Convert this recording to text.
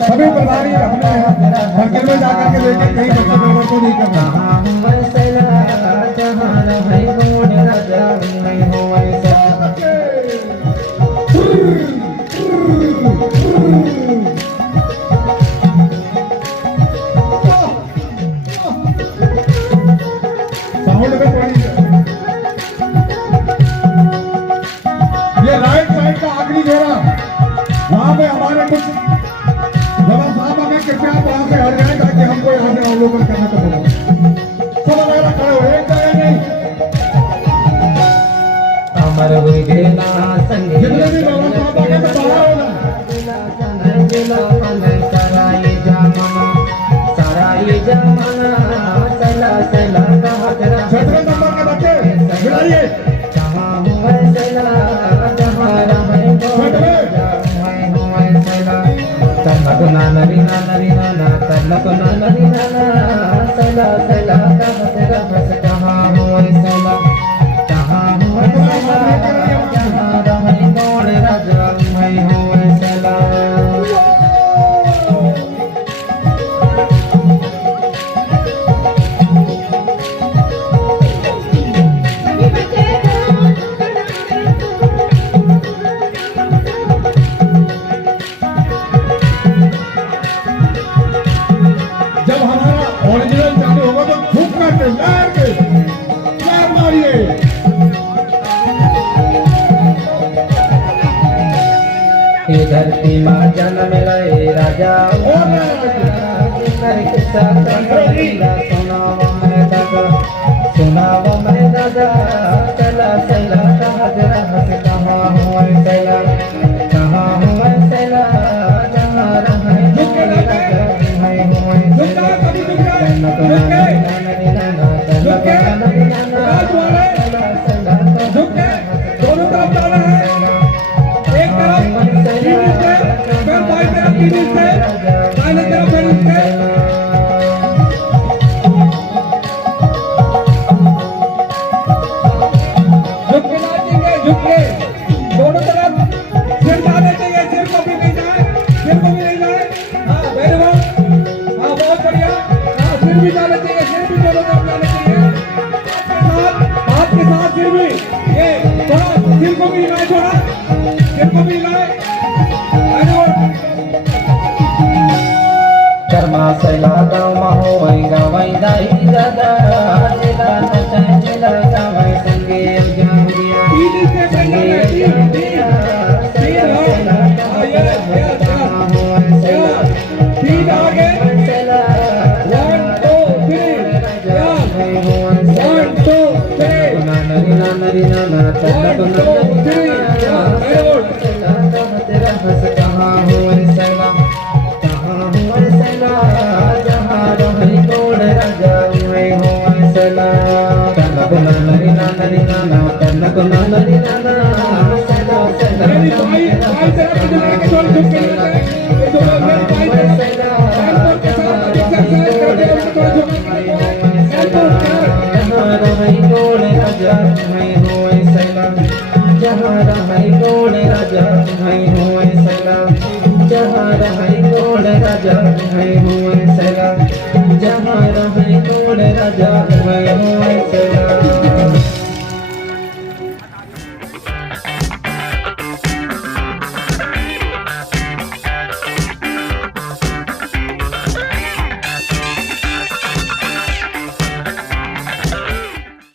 सभी प्रभारी अपने सर्कल में जाकर के लेके कहीं बच्चे लोगों को नहीं करना। साउंड में थोड़ी ये राइट साइड का आखिरी घेरा वहां पे हमारे कुछ जवान साहब हमें कृपया वहां से हट जाए ताकि हमको यहाँ से अवलोकन करना पड़ेगा। सब वगैरह खड़े हो एक जगह नहीं। अमर विदेना संगे जितने भी जवान साहब आगे से बाहर हो जाए। सराय जमाना सला सला कहा तेरा छठवें नंबर के बच्चे गिराइए। जहाँ हुआ सला जहाँ रहे तन्नकुना नरीना नरीना ना तन्नकुना नरीना ना सला सला कहा तेरा बस जहाँ हुआ सला जहाँ हुआ सला जहाँ रहे मोड़ राजा मैं हुआ सला धरती माँ जन्म लय राजा सुनाव मैं दादा चला चला कहाँ जरा हंस कहाँ हुआ चला कहाँ हुआ चला जहाँ रहे कर्मा सला गाँव महो वैगा वैदा ही दादा जिला नचा जिला गाँव संगे जाऊंगिया संगे जाऊंगिया सला ठीक आगे 1 2 जहाँ रहे कोड राजा मैं हूँ